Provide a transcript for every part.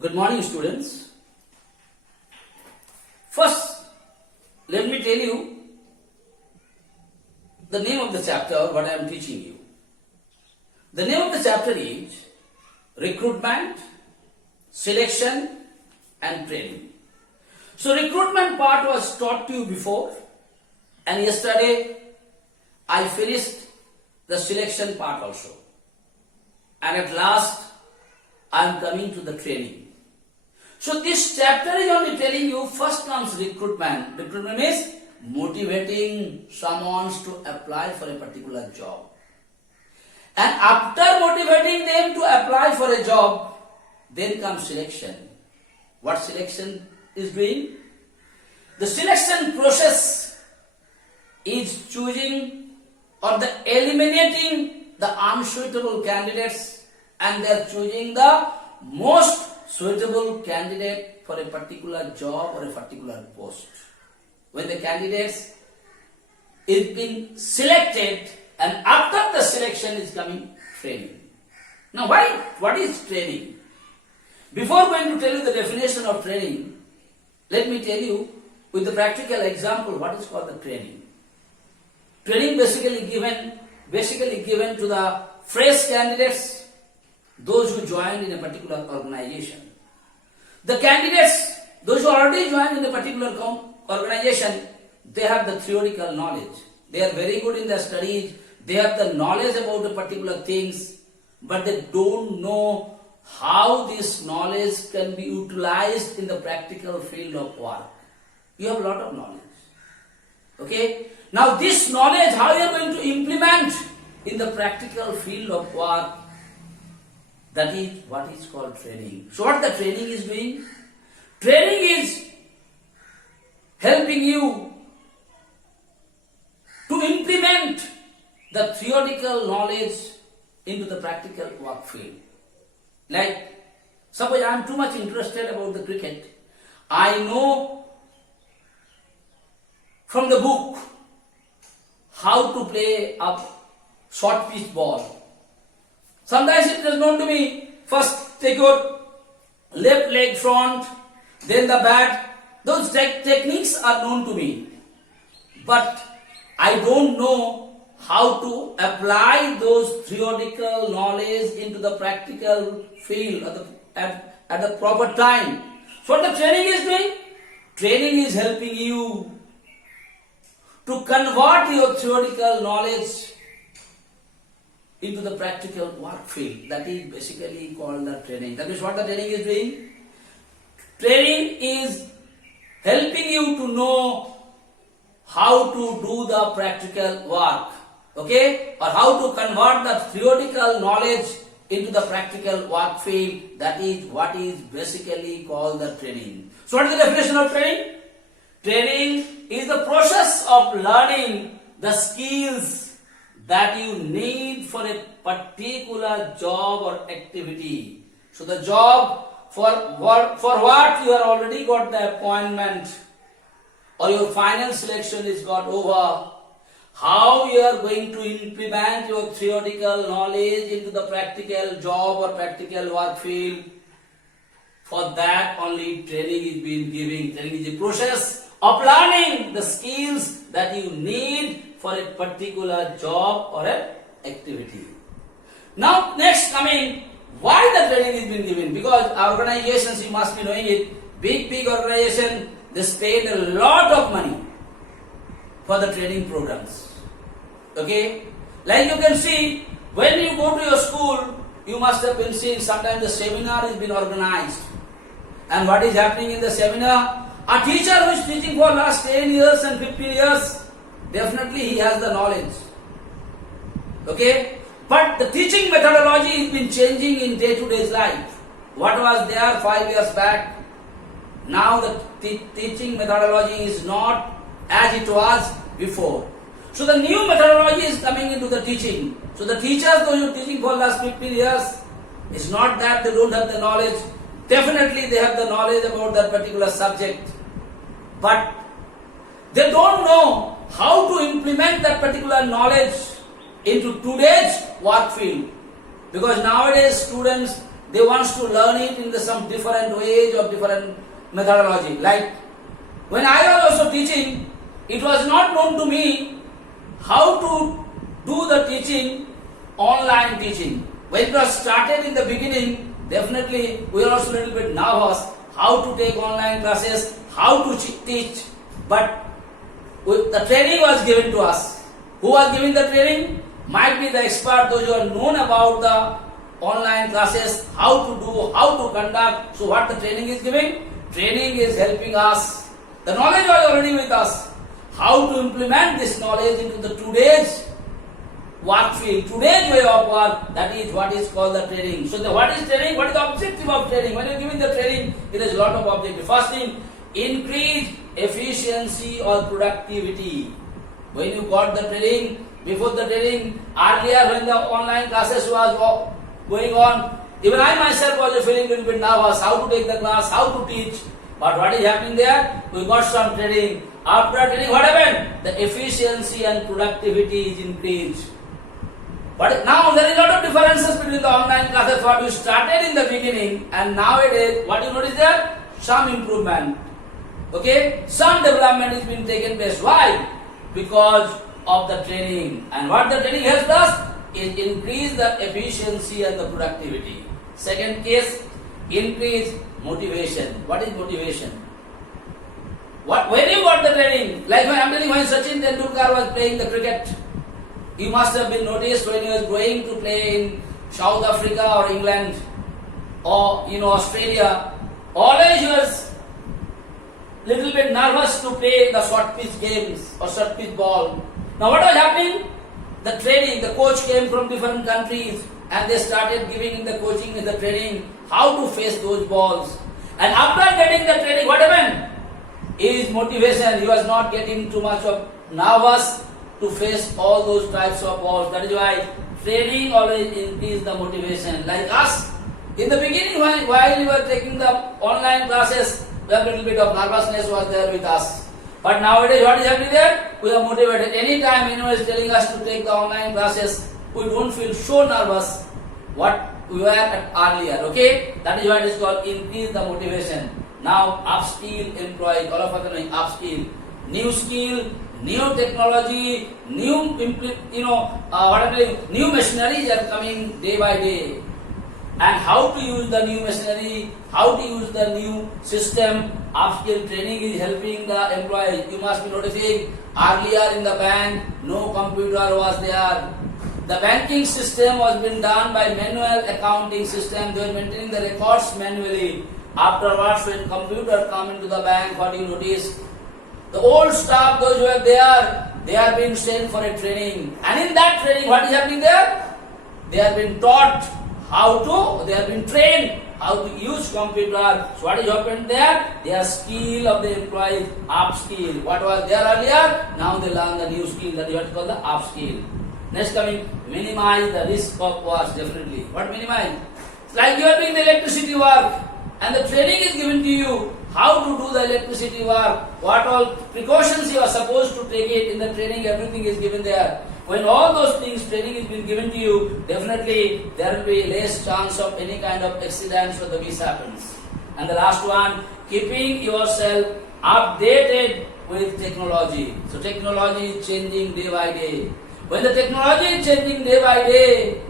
Good morning, students. First, let me tell you the name of the chapter, what I am teaching you. The name of the chapter is Recruitment, Selection and Training. So, recruitment part was taught to you before, and yesterday I finished the selection part also. And at last, I am coming to the training. So this chapter is only telling you first comes recruitment. Recruitment means motivating someone to apply for a particular job. And after motivating them to apply for a job, then comes selection. What selection is doing? The selection process is choosing or the eliminating the unsuitable candidates, and they are choosing the most suitable candidate for a particular job or a particular post. When the candidates is being selected, and after the selection is coming training. Now what is training? Before going to tell you the definition of training, let me tell you with the practical example what is called the training. Training basically given to the fresh candidates, those who joined in a particular organization. The candidates, those who already joined in a particular organization, they have the theoretical knowledge. They are very good in their studies. They have the knowledge about the particular things, but they don't know how this knowledge can be utilized in the practical field of work. You have a lot of knowledge. Okay? Now this knowledge, how you are going to implement in the practical field of work, that is what is called training. So what the training is doing? Training is helping you to implement the theoretical knowledge into the practical work field. Like, suppose I am too much interested about the cricket. I know from the book how to play a short pitch ball. Sometimes it is known to me, first take your left leg front, then the bat. Those techniques are known to me. But I don't know how to apply those theoretical knowledge into the practical field at the proper time. So what the training is doing? Training is helping you to convert your theoretical knowledge into the practical work field. That is basically called the training. That is what the training is doing. Training is helping you to know how to do the practical work. Okay? Or how to convert the theoretical knowledge into the practical work field. That is what is basically called the training. So what is the definition of training? Training is the process of learning the skills that you need for a particular job or activity. So the job for what you have already got the appointment, or your final selection is got over, how you are going to implement your theoretical knowledge into the practical job or practical work field. For that only training is being given. Training is a process of learning the skills that you need for a particular job or an activity. Now next coming, why the training is being given? Because organizations, you must be knowing it, big organization, they spend a lot of money for the training programs. Okay? Like you can see, when you go to your school, you must have been seeing sometimes the seminar has been organized. And what is happening in the seminar? A teacher who is teaching for last 10 years and 15 years, definitely he has the knowledge. Okay? But the teaching methodology has been changing in day-to-day life. What was there 5 years back, now the teaching methodology is not as it was before. So the new methodology is coming into the teaching. So the teachers who are teaching for last 15 years, it's not that they don't have the knowledge. Definitely they have the knowledge about that particular subject. But they don't know how to implement that particular knowledge into today's work field. Because nowadays students they want to learn it in some different ways or different methodology. Like when I was also teaching, it was not known to me how to do the teaching, online teaching. When it was started in the beginning, definitely we were also a little bit nervous how to take online classes, how to teach. But the training was given to us. Who was giving the training? Might be the expert, those who are known about the online classes, how to do, how to conduct. So what the training is giving? Training is helping us. The knowledge was already with us. How to implement this knowledge into the today's work field, today's way of work, that is what is called the training. So what is training? What is the objective of training? When you are giving the training, it is a lot of objective. First thing, increase efficiency or productivity. When you got the training, before the training, earlier when the online classes was going on, even I myself was feeling a little bit nervous, how to take the class, how to teach. But what is happening there? We got some training. After training, what happened? The efficiency and productivity is increased. But now there is a lot of differences between the online classes what you started in the beginning and nowadays. What you notice there? Some improvement. Okay? Some development is being taken place. Why? Because of the training. And what the training helps us is increase the efficiency and the productivity. Second case, increase motivation. What is motivation? When you got the training, like when I am telling when Sachin Tendulkar was playing the cricket, you must have been noticed when he was going to play in South Africa or England or Australia, always he was little bit nervous to play the short pitch games or short pitch ball. Now what was happening? The training, the coach came from different countries and they started giving him the coaching and the training how to face those balls. And after getting the training, what happened? His motivation, he was not getting too much of nervous to face all those types of balls. That is why training always increases the motivation. Like us, in the beginning while we were taking the online classes, a little bit of nervousness was there with us. But nowadays what is happening there? We are motivated. Anytime anyone is telling us to take the online classes, we don't feel so nervous what we were at earlier. Okay? That is why it is called increase the motivation. Now upskill employees, all of us are doing upskill. New skill, new technology, new new machineries are coming day by day. And how to use the new machinery, how to use the new system, upskill training is helping the employees. You must be noticing, earlier in the bank, no computer was there. The banking system was being done by manual accounting system. They were maintaining the records manually. Afterwards, when computer come into the bank, what do you notice? The old staff, those who are there, they are being sent for a training. And in that training, what is happening there? They are being taught they have been trained how to use computer. So what is happened there? Their skill of the employees upskill. What was there earlier? Now they learn the new skill, that is what is called the upskill. Next coming, minimize the risk of work. Definitely. What minimize? It's like you are doing the electricity work and the training is given to you how to do the electricity work, what all precautions you are supposed to take it in the training, everything is given there. When all those things training is being given to you, definitely there will be less chance of any kind of accidents or the mishaps. And the last one, keeping yourself updated with technology. So technology is changing day by day. When the technology is changing day by day,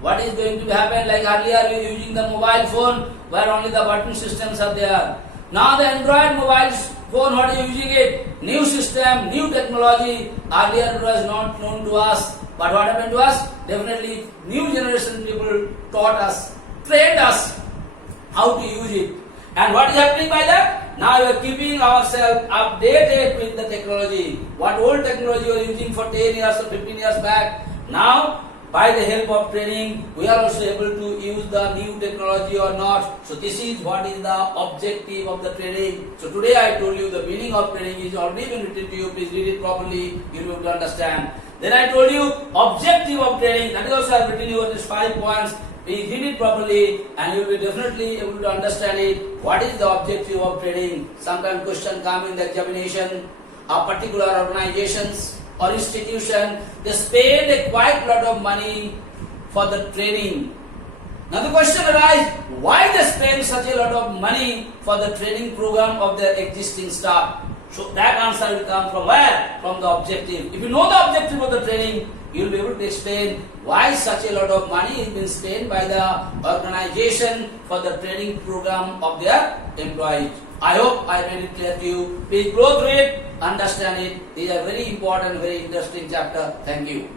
what is going to happen? Like earlier we were using the mobile phone where only the button systems are there. Now the Android mobile phone, what are you using it? New system, new technology. Earlier it was not known to us. But what happened to us? Definitely new generation people taught us, trained us how to use it. And what is happening by that? Now we are keeping ourselves updated with the technology. What old technology we were using for 10 years or 15 years back, now by the help of training, we are also able to use the new technology or not. So this is what is the objective of the training. So today I told you the meaning of training is already been written to you. Please read it properly. You will be able to understand. Then I told you objective of training. That is also I have written you these 5 points. Please read it properly and you will be definitely able to understand it. What is the objective of training? Sometimes question come in the examination of particular organizations or institution. They spend a quite lot of money for the training. Now the question arises, why they spend such a lot of money for the training program of their existing staff? So that answer will come from where? From the objective. If you know the objective of the training, you will be able to explain why such a lot of money is being spent by the organization for the training program of their employees. I hope I made it clear to you. Please go through it, understand it. These are very important, very interesting chapter. Thank you.